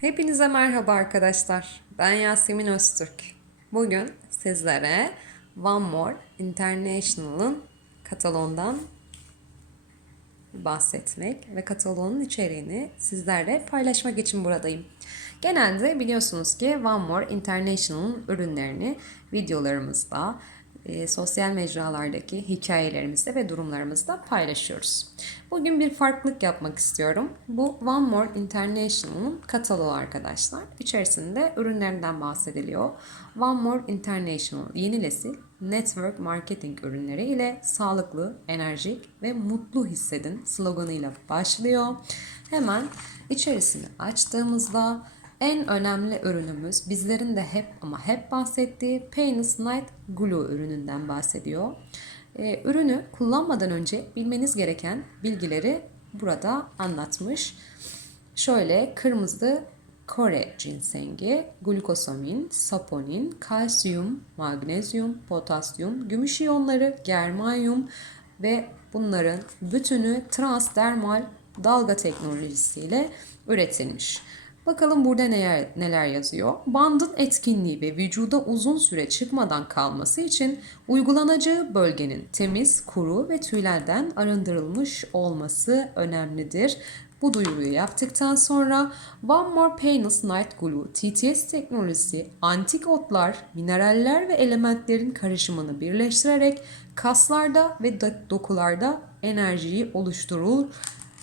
Hepinize merhaba arkadaşlar. Ben Yasemin Öztürk. Bugün sizlere One More International'ın katalondan bahsetmek ve katalonun içeriğini sizlerle paylaşmak için buradayım. Genelde biliyorsunuz ki One More International'ın ürünlerini videolarımızda, e, sosyal mecralardaki hikayelerimizde ve durumlarımızda paylaşıyoruz. Bugün bir farklılık yapmak istiyorum. Bu One More International'ın kataloğu arkadaşlar. İçerisinde ürünlerinden bahsediliyor. One More International yeni nesil network marketing ürünleri ile sağlıklı, enerjik ve mutlu hissedin sloganıyla başlıyor. Hemen içerisini açtığımızda en önemli ürünümüz bizlerin de hep ama hep bahsettiği Painless Night Glue ürününden bahsediyor. Ee, ürünü kullanmadan önce bilmeniz gereken bilgileri burada anlatmış. Şöyle kırmızı Kore cinsengi, glukosamin, saponin, kalsiyum, magnezyum, potasyum, gümüş iyonları, germanyum ve bunların bütünü transdermal dalga teknolojisiyle üretilmiş. Bakalım burada neler, neler yazıyor. Bandın etkinliği ve vücuda uzun süre çıkmadan kalması için uygulanacağı bölgenin temiz, kuru ve tüylerden arındırılmış olması önemlidir. Bu duyuruyu yaptıktan sonra One More Painless Night Glue TTS teknolojisi antik otlar, mineraller ve elementlerin karışımını birleştirerek kaslarda ve dokularda enerjiyi oluşturur,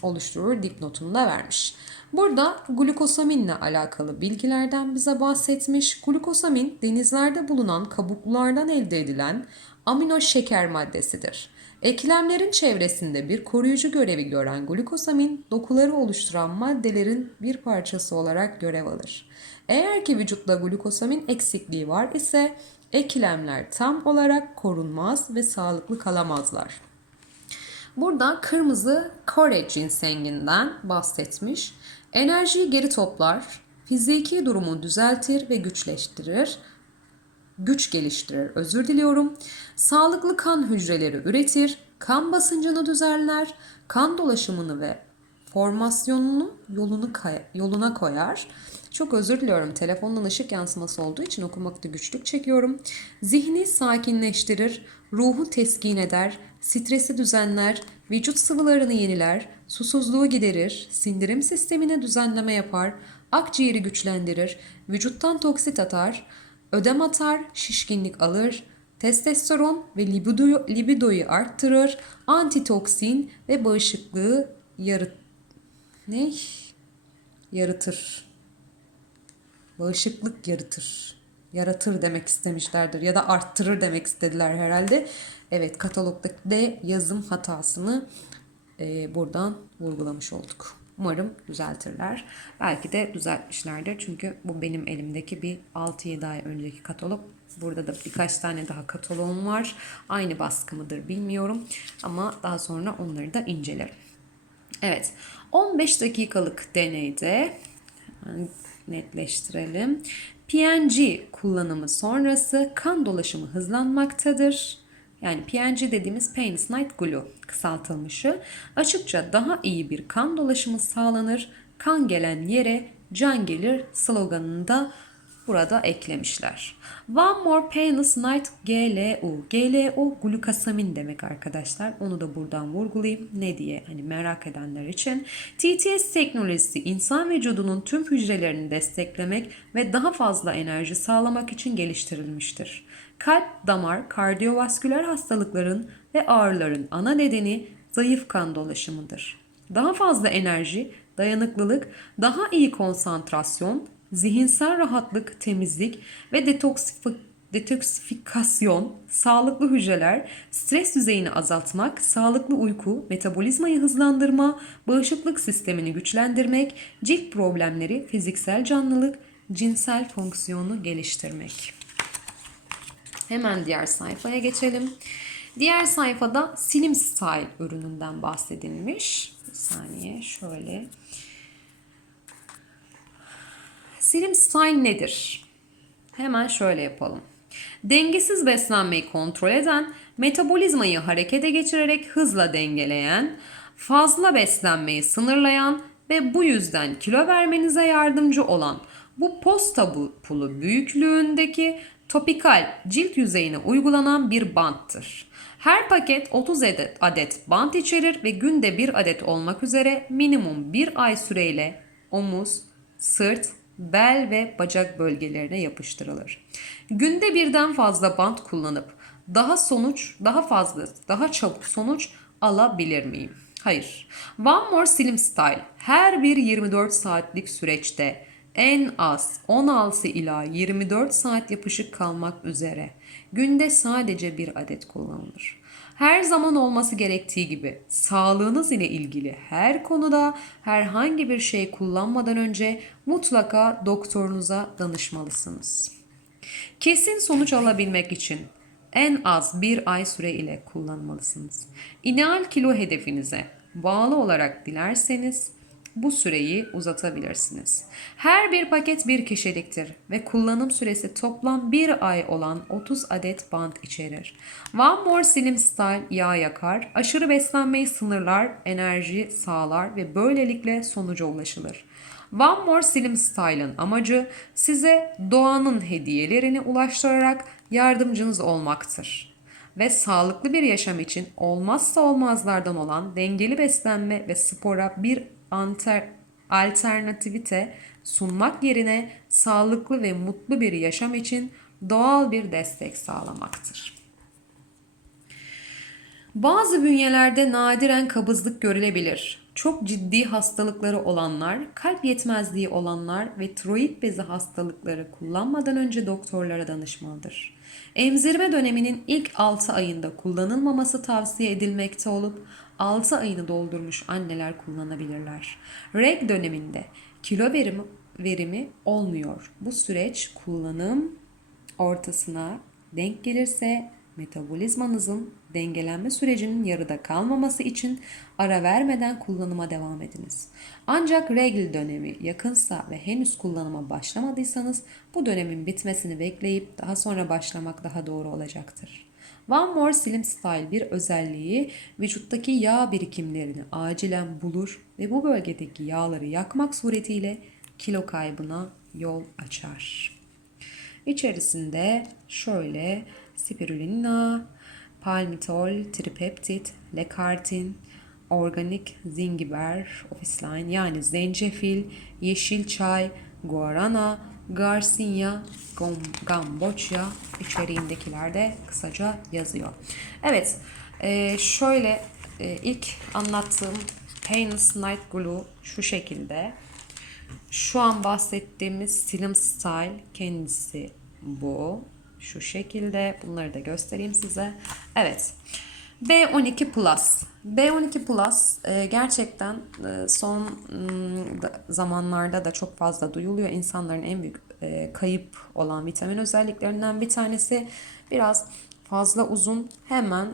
oluşturur dipnotunu da vermiş. Burada glukosaminle alakalı bilgilerden bize bahsetmiş. Glukosamin denizlerde bulunan kabuklardan elde edilen amino şeker maddesidir. Eklemlerin çevresinde bir koruyucu görevi gören glukosamin dokuları oluşturan maddelerin bir parçası olarak görev alır. Eğer ki vücutta glukosamin eksikliği var ise eklemler tam olarak korunmaz ve sağlıklı kalamazlar. Burada kırmızı Kore cinsenginden bahsetmiş. Enerjiyi geri toplar, fiziki durumu düzeltir ve güçleştirir. Güç geliştirir, özür diliyorum. Sağlıklı kan hücreleri üretir, kan basıncını düzenler, kan dolaşımını ve formasyonunu yolunu yoluna koyar. Çok özür diliyorum. Telefondan ışık yansıması olduğu için okumakta güçlük çekiyorum. Zihni sakinleştirir, ruhu teskin eder, stresi düzenler, vücut sıvılarını yeniler, susuzluğu giderir, sindirim sistemine düzenleme yapar, akciğeri güçlendirir, vücuttan toksit atar, ödem atar, şişkinlik alır, testosteron ve libido, libidoyu arttırır, antitoksin ve bağışıklığı yarıt ne? yaratır. Bağışıklık yaratır. Yaratır demek istemişlerdir ya da arttırır demek istediler herhalde. Evet katalogdaki de yazım hatasını e, buradan vurgulamış olduk. Umarım düzeltirler. Belki de düzeltmişlerdir. Çünkü bu benim elimdeki bir 6-7 ay önceki katalog. Burada da birkaç tane daha kataloğum var. Aynı baskı mıdır bilmiyorum. Ama daha sonra onları da incelerim. Evet. 15 dakikalık deneyde netleştirelim. PNG kullanımı sonrası kan dolaşımı hızlanmaktadır. Yani PNG dediğimiz Painless Night Glue kısaltılmışı. Açıkça daha iyi bir kan dolaşımı sağlanır. Kan gelen yere can gelir sloganını da burada eklemişler. One More Painless Night GLU. GLU glukosamin demek arkadaşlar. Onu da buradan vurgulayayım. Ne diye hani merak edenler için. TTS teknolojisi insan vücudunun tüm hücrelerini desteklemek ve daha fazla enerji sağlamak için geliştirilmiştir. Kalp, damar, kardiyovasküler hastalıkların ve ağrıların ana nedeni zayıf kan dolaşımıdır. Daha fazla enerji, dayanıklılık, daha iyi konsantrasyon, zihinsel rahatlık, temizlik ve detoksifik detoksifikasyon, sağlıklı hücreler, stres düzeyini azaltmak, sağlıklı uyku, metabolizmayı hızlandırma, bağışıklık sistemini güçlendirmek, cilt problemleri, fiziksel canlılık, cinsel fonksiyonu geliştirmek. Hemen diğer sayfaya geçelim. Diğer sayfada Slim Style ürününden bahsedilmiş. Bir saniye şöyle. Slim Style nedir? Hemen şöyle yapalım. Dengesiz beslenmeyi kontrol eden, metabolizmayı harekete geçirerek hızla dengeleyen, fazla beslenmeyi sınırlayan ve bu yüzden kilo vermenize yardımcı olan bu posta pulu büyüklüğündeki topikal cilt yüzeyine uygulanan bir banttır. Her paket 30 adet, adet bant içerir ve günde bir adet olmak üzere minimum bir ay süreyle omuz, sırt, bel ve bacak bölgelerine yapıştırılır. Günde birden fazla bant kullanıp daha sonuç, daha fazla, daha çabuk sonuç alabilir miyim? Hayır. One More Slim Style her bir 24 saatlik süreçte en az 16 ila 24 saat yapışık kalmak üzere günde sadece bir adet kullanılır. Her zaman olması gerektiği gibi sağlığınız ile ilgili her konuda herhangi bir şey kullanmadan önce mutlaka doktorunuza danışmalısınız. Kesin sonuç alabilmek için en az bir ay süre ile kullanmalısınız. İdeal kilo hedefinize bağlı olarak dilerseniz bu süreyi uzatabilirsiniz. Her bir paket bir kişiliktir ve kullanım süresi toplam bir ay olan 30 adet bant içerir. One More Slim Style yağ yakar, aşırı beslenmeyi sınırlar, enerji sağlar ve böylelikle sonuca ulaşılır. One More Slim Style'ın amacı size doğanın hediyelerini ulaştırarak yardımcınız olmaktır. Ve sağlıklı bir yaşam için olmazsa olmazlardan olan dengeli beslenme ve spora bir anter, alternativite sunmak yerine sağlıklı ve mutlu bir yaşam için doğal bir destek sağlamaktır. Bazı bünyelerde nadiren kabızlık görülebilir. Çok ciddi hastalıkları olanlar, kalp yetmezliği olanlar ve tiroid bezi hastalıkları kullanmadan önce doktorlara danışmalıdır. Emzirme döneminin ilk 6 ayında kullanılmaması tavsiye edilmekte olup 6 ayını doldurmuş anneler kullanabilirler. Reg döneminde kilo verimi, verimi olmuyor. Bu süreç kullanım ortasına denk gelirse metabolizmanızın dengelenme sürecinin yarıda kalmaması için ara vermeden kullanıma devam ediniz. Ancak regl dönemi yakınsa ve henüz kullanıma başlamadıysanız bu dönemin bitmesini bekleyip daha sonra başlamak daha doğru olacaktır. One More Slim Style bir özelliği vücuttaki yağ birikimlerini acilen bulur ve bu bölgedeki yağları yakmak suretiyle kilo kaybına yol açar. İçerisinde şöyle spirulina, palmitol, tripeptit, lekartin, organik zingiber, ofisline yani zencefil, yeşil çay, guarana, garcinia, gamboçya içeriğindekilerde kısaca yazıyor. Evet, e, şöyle e, ilk anlattığım Painless Night Glue şu şekilde. Şu an bahsettiğimiz Slim Style kendisi bu. Şu şekilde. Bunları da göstereyim size. Evet. B12 Plus. B12 Plus e, gerçekten e, son da- zamanlarda da çok fazla duyuluyor. İnsanların en büyük e, kayıp olan vitamin özelliklerinden bir tanesi. Biraz fazla uzun hemen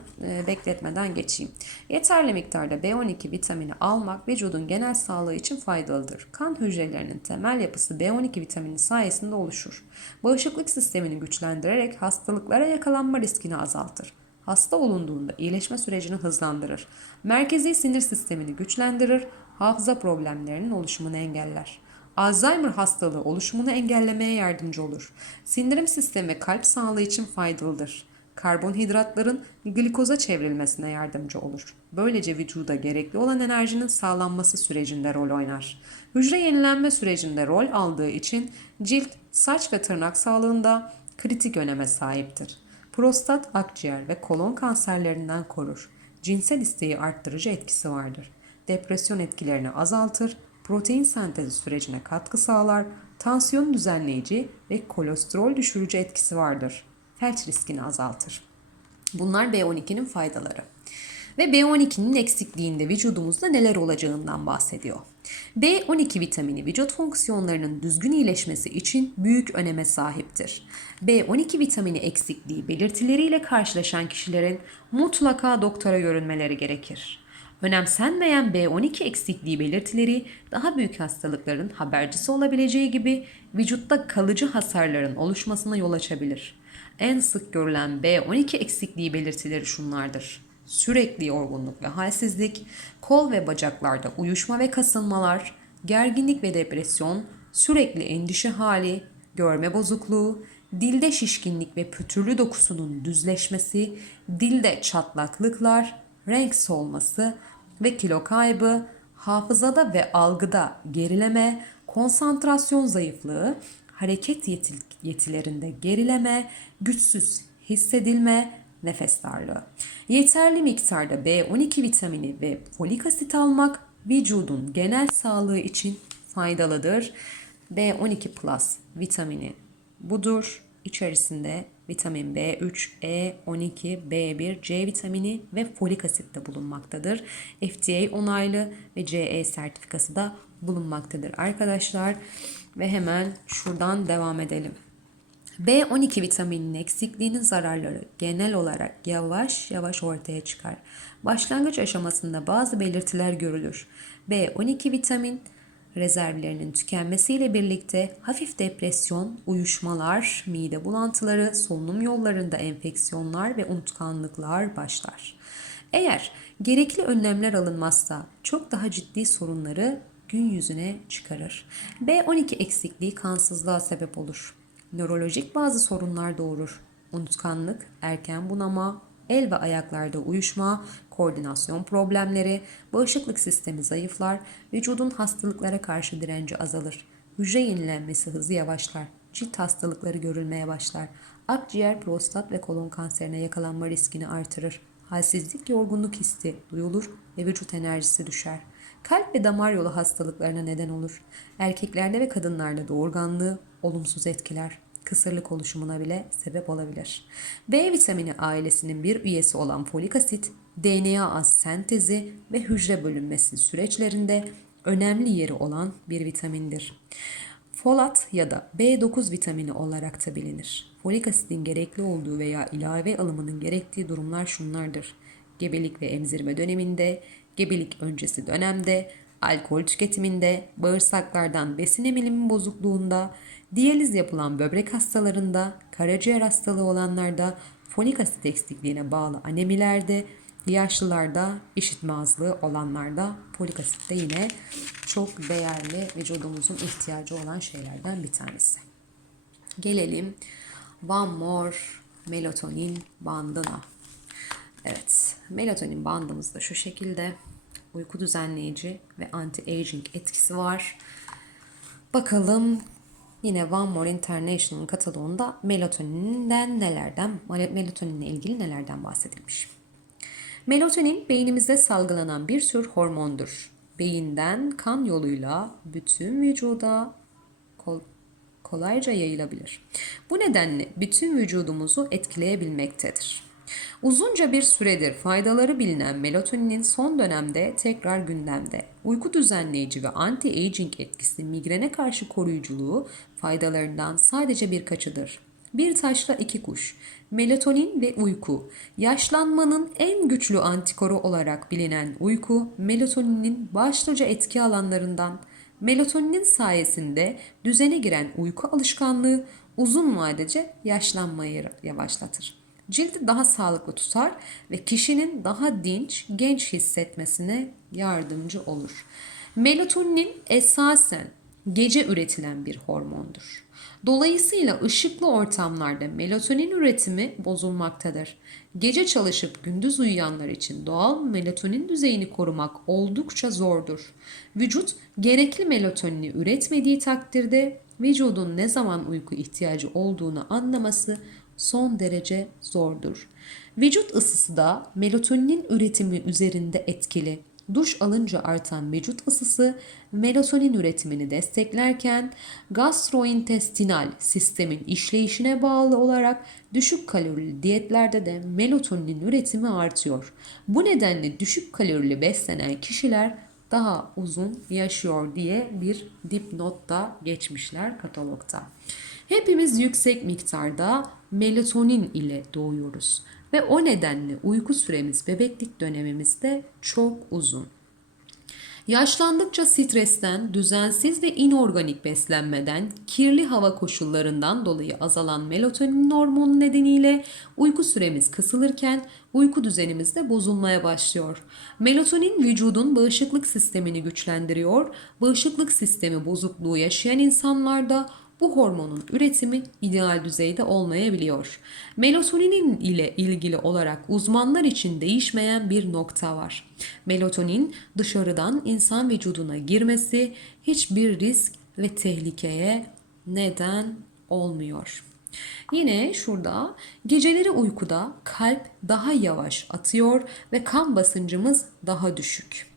bekletmeden geçeyim. Yeterli miktarda B12 vitamini almak vücudun genel sağlığı için faydalıdır. Kan hücrelerinin temel yapısı B12 vitamini sayesinde oluşur. Bağışıklık sistemini güçlendirerek hastalıklara yakalanma riskini azaltır. Hasta olunduğunda iyileşme sürecini hızlandırır. Merkezi sinir sistemini güçlendirir, hafıza problemlerinin oluşumunu engeller. Alzheimer hastalığı oluşumunu engellemeye yardımcı olur. Sindirim sistemi ve kalp sağlığı için faydalıdır. Karbonhidratların glikoza çevrilmesine yardımcı olur. Böylece vücuda gerekli olan enerjinin sağlanması sürecinde rol oynar. Hücre yenilenme sürecinde rol aldığı için cilt, saç ve tırnak sağlığında kritik öneme sahiptir. Prostat, akciğer ve kolon kanserlerinden korur. Cinsel isteği arttırıcı etkisi vardır. Depresyon etkilerini azaltır, protein sentezi sürecine katkı sağlar, tansiyon düzenleyici ve kolesterol düşürücü etkisi vardır. Felç riskini azaltır. Bunlar B12'nin faydaları. Ve B12'nin eksikliğinde vücudumuzda neler olacağından bahsediyor. B12 vitamini vücut fonksiyonlarının düzgün iyileşmesi için büyük öneme sahiptir. B12 vitamini eksikliği belirtileriyle karşılaşan kişilerin mutlaka doktora görünmeleri gerekir. Önemsenmeyen B12 eksikliği belirtileri daha büyük hastalıkların habercisi olabileceği gibi vücutta kalıcı hasarların oluşmasına yol açabilir. En sık görülen B12 eksikliği belirtileri şunlardır. Sürekli yorgunluk ve halsizlik, kol ve bacaklarda uyuşma ve kasılmalar, gerginlik ve depresyon, sürekli endişe hali, görme bozukluğu, dilde şişkinlik ve pütürlü dokusunun düzleşmesi, dilde çatlaklıklar, renk solması ve kilo kaybı, hafızada ve algıda gerileme, konsantrasyon zayıflığı, hareket yeti- yetilerinde gerileme, güçsüz hissedilme, nefes darlığı. Yeterli miktarda B12 vitamini ve folik asit almak vücudun genel sağlığı için faydalıdır. B12 plus vitamini budur. İçerisinde vitamin B3, E12, B1, C vitamini ve folik asit de bulunmaktadır. FDA onaylı ve CE sertifikası da bulunmaktadır arkadaşlar. Ve hemen şuradan devam edelim. B12 vitamininin eksikliğinin zararları genel olarak yavaş yavaş ortaya çıkar. Başlangıç aşamasında bazı belirtiler görülür. B12 vitamin rezervlerinin tükenmesiyle birlikte hafif depresyon, uyuşmalar, mide bulantıları, solunum yollarında enfeksiyonlar ve unutkanlıklar başlar. Eğer gerekli önlemler alınmazsa çok daha ciddi sorunları gün yüzüne çıkarır. B12 eksikliği kansızlığa sebep olur. Nörolojik bazı sorunlar doğurur. Unutkanlık, erken bunama, el ve ayaklarda uyuşma, koordinasyon problemleri, bağışıklık sistemi zayıflar, vücudun hastalıklara karşı direnci azalır. Hücre yenilenmesi hızı yavaşlar, cilt hastalıkları görülmeye başlar. Akciğer, prostat ve kolon kanserine yakalanma riskini artırır. Halsizlik, yorgunluk hissi duyulur ve vücut enerjisi düşer. Kalp ve damar yolu hastalıklarına neden olur. Erkeklerde ve kadınlarda doğurganlığı olumsuz etkiler. Kısırlık oluşumuna bile sebep olabilir. B vitamini ailesinin bir üyesi olan folik asit, DNA az sentezi ve hücre bölünmesi süreçlerinde önemli yeri olan bir vitamindir. Folat ya da B9 vitamini olarak da bilinir. Folik asitin gerekli olduğu veya ilave alımının gerektiği durumlar şunlardır. Gebelik ve emzirme döneminde, gebelik öncesi dönemde, alkol tüketiminde, bağırsaklardan besin emilimi bozukluğunda, diyaliz yapılan böbrek hastalarında, karaciğer hastalığı olanlarda, folik asit eksikliğine bağlı anemilerde, yaşlılarda, işitme azlığı olanlarda folik asit de yine çok değerli vücudumuzun ihtiyacı olan şeylerden bir tanesi. Gelelim One More melatonin bandına. Evet, melatonin bandımız da şu şekilde uyku düzenleyici ve anti-aging etkisi var. Bakalım yine One More International'ın kataloğunda melatoninden nelerden, melatoninle ilgili nelerden bahsedilmiş. Melatonin beynimizde salgılanan bir tür hormondur. Beyinden kan yoluyla bütün vücuda kol, kolayca yayılabilir. Bu nedenle bütün vücudumuzu etkileyebilmektedir. Uzunca bir süredir faydaları bilinen melatoninin son dönemde tekrar gündemde. Uyku düzenleyici ve anti-aging etkisi migrene karşı koruyuculuğu faydalarından sadece birkaçıdır. Bir taşla iki kuş. Melatonin ve uyku. Yaşlanmanın en güçlü antikoru olarak bilinen uyku, melatoninin başlıca etki alanlarından. Melatoninin sayesinde düzene giren uyku alışkanlığı uzun vadece yaşlanmayı yavaşlatır. Cildi daha sağlıklı tutar ve kişinin daha dinç, genç hissetmesine yardımcı olur. Melatonin esasen gece üretilen bir hormondur. Dolayısıyla ışıklı ortamlarda melatonin üretimi bozulmaktadır. Gece çalışıp gündüz uyuyanlar için doğal melatonin düzeyini korumak oldukça zordur. Vücut gerekli melatonini üretmediği takdirde vücudun ne zaman uyku ihtiyacı olduğunu anlaması son derece zordur. Vücut ısısı da melatoninin üretimi üzerinde etkili. Duş alınca artan vücut ısısı melatonin üretimini desteklerken gastrointestinal sistemin işleyişine bağlı olarak düşük kalorili diyetlerde de melatonin üretimi artıyor. Bu nedenle düşük kalorili beslenen kişiler daha uzun yaşıyor diye bir dipnot da geçmişler katalogda. Hepimiz yüksek miktarda melatonin ile doğuyoruz ve o nedenle uyku süremiz bebeklik dönemimizde çok uzun. Yaşlandıkça stresten, düzensiz ve inorganik beslenmeden, kirli hava koşullarından dolayı azalan melatonin hormonu nedeniyle uyku süremiz kısılırken uyku düzenimiz de bozulmaya başlıyor. Melatonin vücudun bağışıklık sistemini güçlendiriyor. Bağışıklık sistemi bozukluğu yaşayan insanlarda bu hormonun üretimi ideal düzeyde olmayabiliyor. Melatonin ile ilgili olarak uzmanlar için değişmeyen bir nokta var. Melatonin dışarıdan insan vücuduna girmesi hiçbir risk ve tehlikeye neden olmuyor. Yine şurada geceleri uykuda kalp daha yavaş atıyor ve kan basıncımız daha düşük.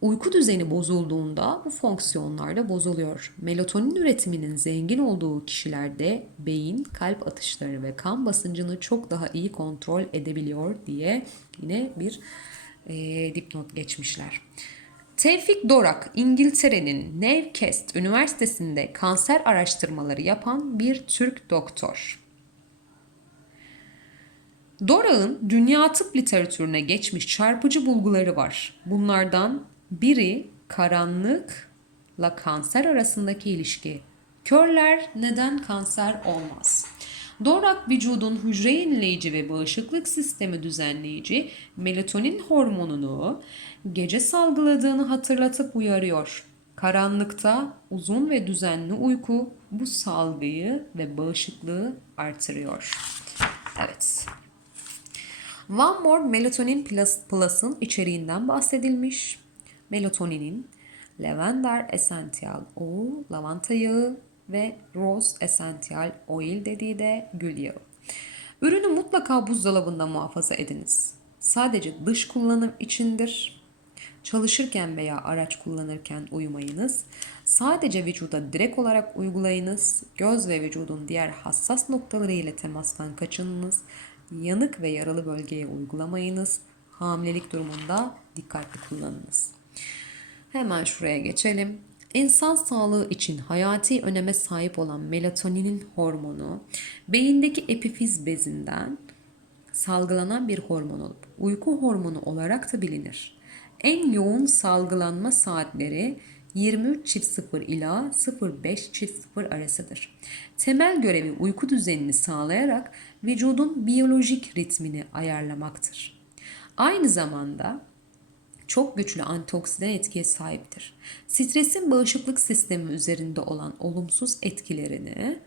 Uyku düzeni bozulduğunda bu fonksiyonlar da bozuluyor. Melatonin üretiminin zengin olduğu kişilerde beyin kalp atışları ve kan basıncını çok daha iyi kontrol edebiliyor diye yine bir e, dipnot geçmişler. Tevfik Dorak, İngiltere'nin Newcastle Üniversitesi'nde kanser araştırmaları yapan bir Türk doktor. Dorak'ın dünya tıp literatürüne geçmiş çarpıcı bulguları var. Bunlardan biri karanlıkla kanser arasındaki ilişki. Körler neden kanser olmaz? Dorak vücudun hücre yenileyici ve bağışıklık sistemi düzenleyici melatonin hormonunu gece salgıladığını hatırlatıp uyarıyor. Karanlıkta uzun ve düzenli uyku bu salgıyı ve bağışıklığı artırıyor. Evet. One More Melatonin Plus, Plus'ın içeriğinden bahsedilmiş. Melatoninin lavender essential oil, lavanta yağı ve rose essential oil dediği de gül yağı. Ürünü mutlaka buzdolabında muhafaza ediniz. Sadece dış kullanım içindir. Çalışırken veya araç kullanırken uyumayınız. Sadece vücuda direkt olarak uygulayınız. Göz ve vücudun diğer hassas noktaları ile temastan kaçınınız. Yanık ve yaralı bölgeye uygulamayınız. Hamilelik durumunda dikkatli kullanınız. Hemen şuraya geçelim. İnsan sağlığı için hayati öneme sahip olan melatoninin hormonu beyindeki epifiz bezinden salgılanan bir hormon olup uyku hormonu olarak da bilinir. En yoğun salgılanma saatleri 23.00 ila 05.00 arasıdır. Temel görevi uyku düzenini sağlayarak vücudun biyolojik ritmini ayarlamaktır. Aynı zamanda çok güçlü antioksidan etkiye sahiptir. Stresin bağışıklık sistemi üzerinde olan olumsuz etkilerini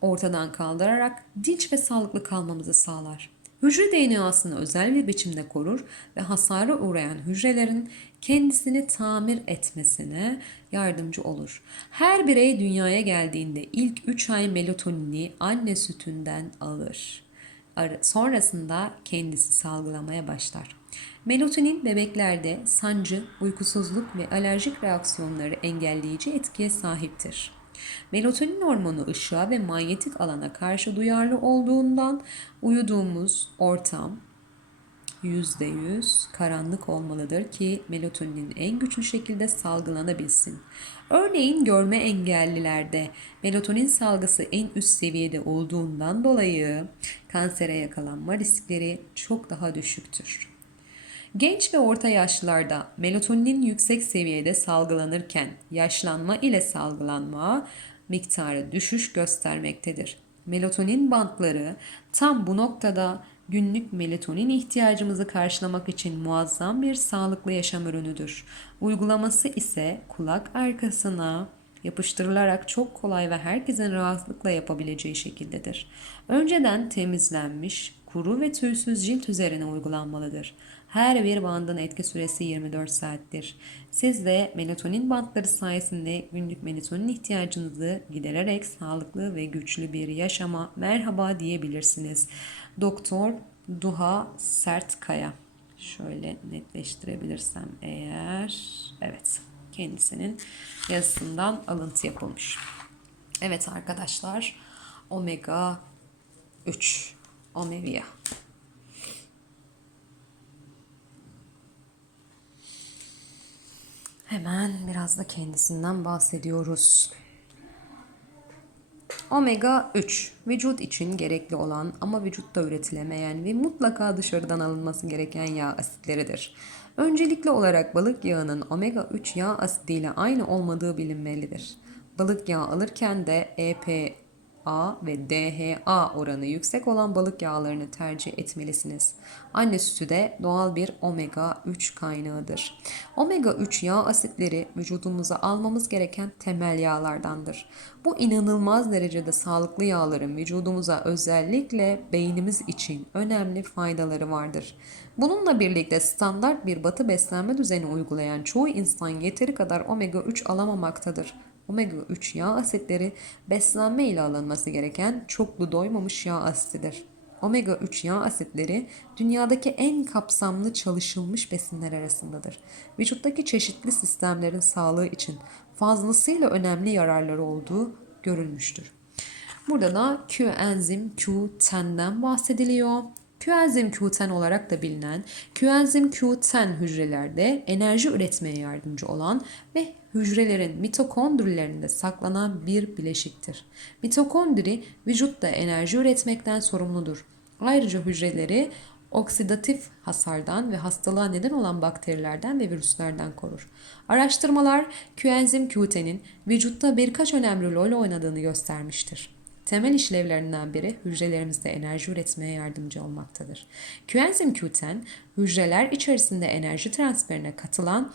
ortadan kaldırarak dinç ve sağlıklı kalmamızı sağlar. Hücre DNA'sını özel bir biçimde korur ve hasara uğrayan hücrelerin kendisini tamir etmesine yardımcı olur. Her birey dünyaya geldiğinde ilk 3 ay melatonini anne sütünden alır. Sonrasında kendisi salgılamaya başlar. Melatonin bebeklerde sancı, uykusuzluk ve alerjik reaksiyonları engelleyici etkiye sahiptir. Melatonin hormonu ışığa ve manyetik alana karşı duyarlı olduğundan uyuduğumuz ortam %100 karanlık olmalıdır ki melatoninin en güçlü şekilde salgılanabilsin. Örneğin görme engellilerde melatonin salgısı en üst seviyede olduğundan dolayı kansere yakalanma riskleri çok daha düşüktür. Genç ve orta yaşlılarda melatoninin yüksek seviyede salgılanırken yaşlanma ile salgılanma miktarı düşüş göstermektedir. Melatonin bantları tam bu noktada günlük melatonin ihtiyacımızı karşılamak için muazzam bir sağlıklı yaşam ürünüdür. Uygulaması ise kulak arkasına yapıştırılarak çok kolay ve herkesin rahatlıkla yapabileceği şekildedir. Önceden temizlenmiş, kuru ve tüysüz cilt üzerine uygulanmalıdır. Her bir bandın etki süresi 24 saattir. Siz de melatonin bantları sayesinde günlük melatonin ihtiyacınızı gidererek sağlıklı ve güçlü bir yaşama merhaba diyebilirsiniz. Doktor Duha Sertkaya. Şöyle netleştirebilirsem eğer. Evet kendisinin yazısından alıntı yapılmış. Evet arkadaşlar omega 3 omega Hemen biraz da kendisinden bahsediyoruz. Omega 3 vücut için gerekli olan ama vücutta üretilemeyen ve mutlaka dışarıdan alınması gereken yağ asitleridir. Öncelikli olarak balık yağının omega 3 yağ asidiyle aynı olmadığı bilinmelidir. Balık yağı alırken de EPA ve DHA oranı yüksek olan balık yağlarını tercih etmelisiniz. Anne sütü de doğal bir omega 3 kaynağıdır. Omega 3 yağ asitleri vücudumuza almamız gereken temel yağlardandır. Bu inanılmaz derecede sağlıklı yağların vücudumuza özellikle beynimiz için önemli faydaları vardır. Bununla birlikte standart bir batı beslenme düzeni uygulayan çoğu insan yeteri kadar omega 3 alamamaktadır. Omega 3 yağ asitleri beslenme ile alınması gereken çoklu doymamış yağ asitidir. Omega 3 yağ asitleri dünyadaki en kapsamlı çalışılmış besinler arasındadır. Vücuttaki çeşitli sistemlerin sağlığı için fazlasıyla önemli yararları olduğu görülmüştür. Burada da Q-enzim Q10'den bahsediliyor. Coenzim Q10 olarak da bilinen coenzim Q10 hücrelerde enerji üretmeye yardımcı olan ve hücrelerin mitokondrilerinde saklanan bir bileşiktir. Mitokondri vücutta enerji üretmekten sorumludur. Ayrıca hücreleri oksidatif hasardan ve hastalığa neden olan bakterilerden ve virüslerden korur. Araştırmalar coenzim Q10'in vücutta birkaç önemli rol oynadığını göstermiştir. Temel işlevlerinden biri hücrelerimizde enerji üretmeye yardımcı olmaktadır. Coenzim Q10 hücreler içerisinde enerji transferine katılan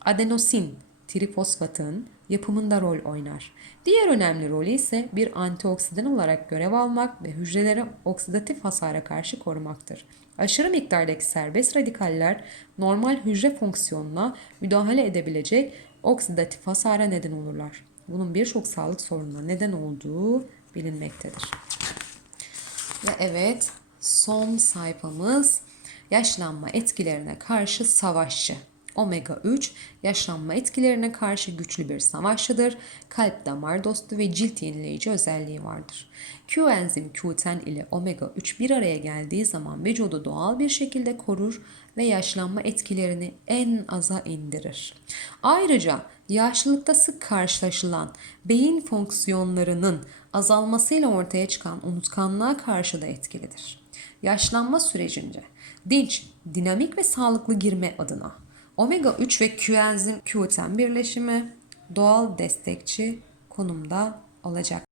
adenosin trifosfatın yapımında rol oynar. Diğer önemli rolü ise bir antioksidan olarak görev almak ve hücreleri oksidatif hasara karşı korumaktır. Aşırı miktardaki serbest radikaller normal hücre fonksiyonuna müdahale edebilecek oksidatif hasara neden olurlar. Bunun birçok sağlık sorununa neden olduğu bilinmektedir. Ve evet son sayfamız yaşlanma etkilerine karşı savaşçı. Omega 3 yaşlanma etkilerine karşı güçlü bir savaşçıdır. Kalp damar dostu ve cilt yenileyici özelliği vardır. Q-enzim Q10 ile omega 3 bir araya geldiği zaman vücudu doğal bir şekilde korur ve yaşlanma etkilerini en aza indirir. Ayrıca yaşlılıkta sık karşılaşılan beyin fonksiyonlarının azalmasıyla ortaya çıkan unutkanlığa karşı da etkilidir. Yaşlanma sürecince dinç, dinamik ve sağlıklı girme adına omega 3 ve Q-enzim Q10 birleşimi doğal destekçi konumda olacak.